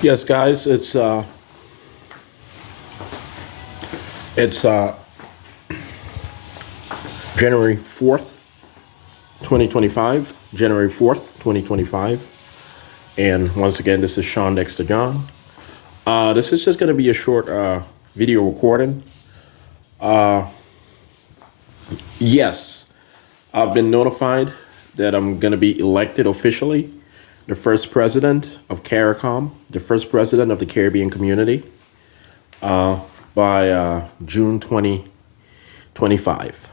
Yes, guys, it's January 4th, 2025. January 4th, 2025. And once again, this is Shawn, Dexter, John. This is just going to be a short video recording. Yes, I've been notified that I'm going to be elected officially the first president of CARICOM, the first president of the Caribbean community, by June 2025.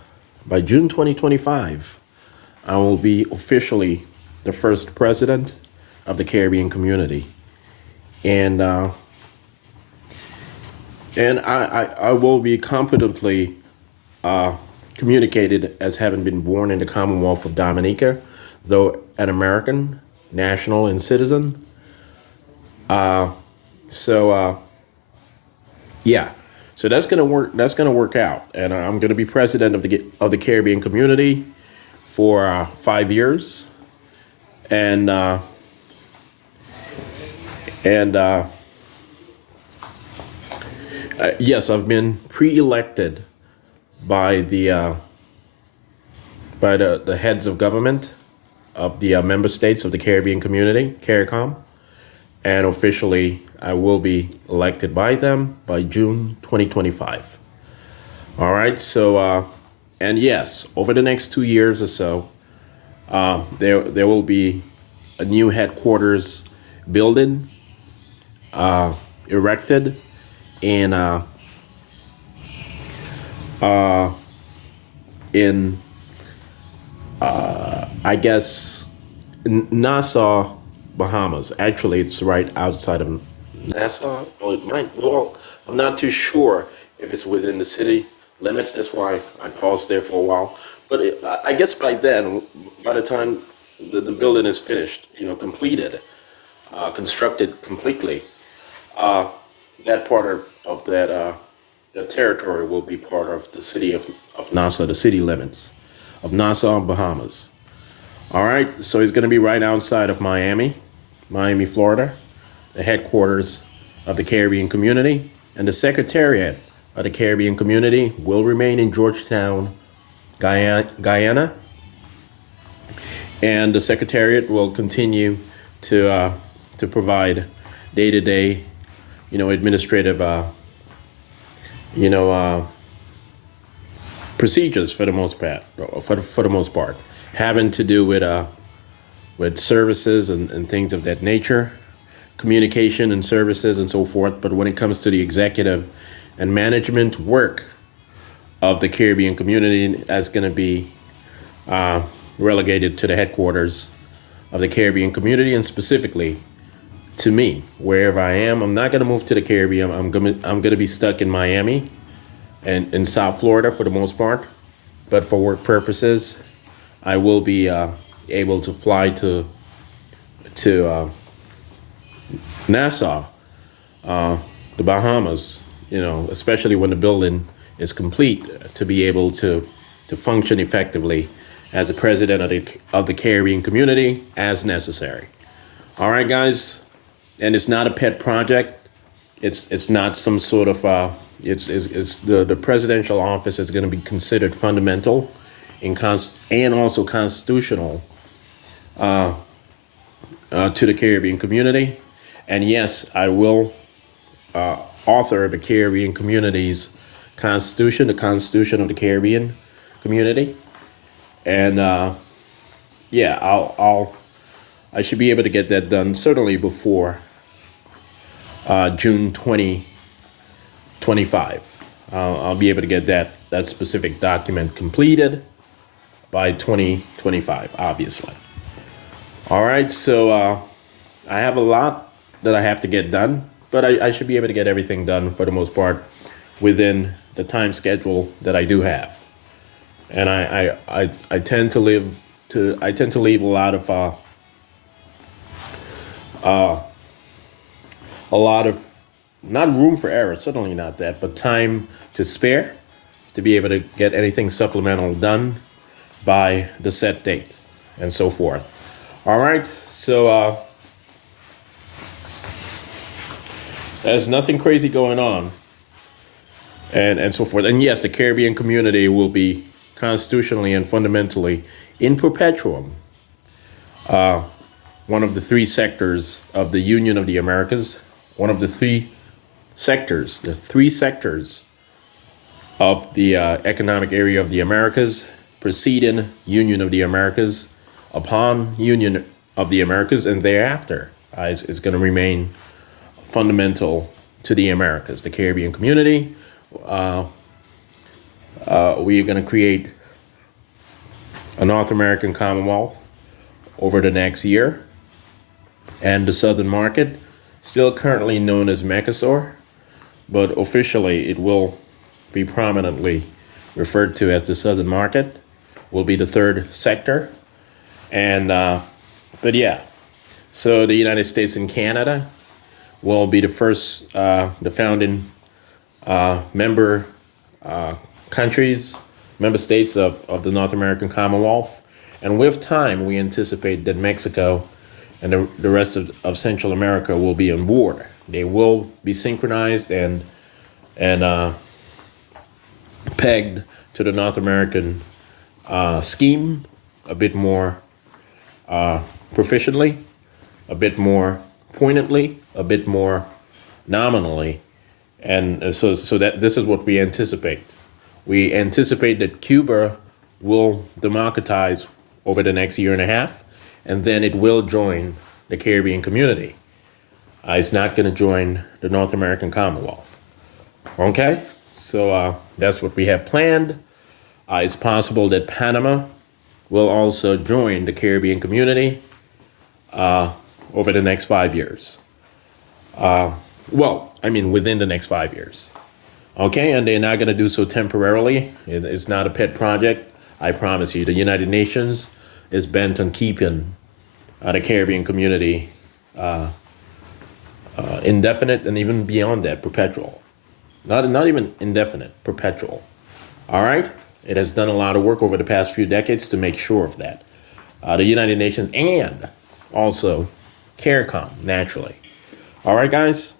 By June 2025, I will be officially the first president of the Caribbean community. And I will be competently communicated as having been born in the Commonwealth of Dominica, though an American national and citizen. Yeah, so that's gonna work. That's gonna work out, and I'm gonna be president of the Caribbean community for 5 years, and yes, I've been pre-elected by the heads of government of the member states of the Caribbean community, CARICOM, and officially I will be elected by them by June 2025. All right, so, and yes, over the next 2 years or so, there will be a new headquarters building erected in I guess Nassau, Bahamas. Actually, it's right outside of Nassau. Well, I'm not too sure if it's within the city limits. That's why I paused there for a while. But I guess by then, by the time the building is finished, completed, constructed completely, that part of that territory will be part of the city of Nassau, the city limits of Nassau, Bahamas. All right, so it's going to be right outside of Miami, Florida, the headquarters of the Caribbean community, and the secretariat of the Caribbean community will remain in Georgetown, Guyana, and the secretariat will continue to provide day-to-day, administrative, procedures for the most part, having to do with services and things of that nature, communication and services and so forth. But when it comes to the executive and management work of the Caribbean community, that's going to be relegated to the headquarters of the Caribbean community, and specifically to me, wherever I am. I'm not going to move to the Caribbean. I'm going to be stuck in Miami and in South Florida for the most part. But for work purposes, I will be able to fly to Nassau, the Bahamas, especially when the building is complete, to be able to function effectively as the president of the Caribbean community as necessary. All right, guys. And it's not a pet project. it's not some sort of it's the presidential office is going to be considered fundamental and also constitutional to the Caribbean community. And yes, I will author the Caribbean community's constitution, the Constitution of the Caribbean community. And yeah, I should be able to get that done certainly before June 2025. I'll be able to get that specific document completed by 2025, obviously. All right, so I have a lot that I have to get done, but I should be able to get everything done for the most part within the time schedule that I do have. And I tend to leave a lot of not room for error, certainly not that, but time to spare to be able to get anything supplemental done by the set date and so forth. All right, so there's nothing crazy going on and so forth. And yes, the Caribbean community will be constitutionally and fundamentally in perpetuum one of the three sectors of the Union of the Americas, one of the three sectors of the economic area of the Americas, preceding Union of the Americas, upon Union of the Americas, and thereafter is going to remain fundamental to the Americas, the Caribbean community. We are going to create a North American Commonwealth over the next year, and the Southern Market, still currently known as Mercosur, but officially it will be prominently referred to as the Southern Market, will be the third sector. And but yeah, so the United States and Canada will be the first, the founding member states of the North American Commonwealth. And with time, we anticipate that Mexico and the rest of Central America will be on board. They will be synchronized and pegged to the North American scheme a bit more proficiently, a bit more pointedly, a bit more nominally. And so that this is what we anticipate. We anticipate that Cuba will democratize over the next year and a half, and then it will join the Caribbean community. It's not going to join the North American Commonwealth. Okay, so that's what we have planned. It's possible that Panama will also join the Caribbean community over the next 5 years. Within the next 5 years. Okay, and they're not going to do so temporarily. It's not a pet project. I promise you, the United Nations is bent on keeping the Caribbean community indefinite, and even beyond that, perpetual. Not even indefinite, perpetual. All right? It has done a lot of work over the past few decades to make sure of that. The United Nations and also CARICOM, naturally. All right, guys?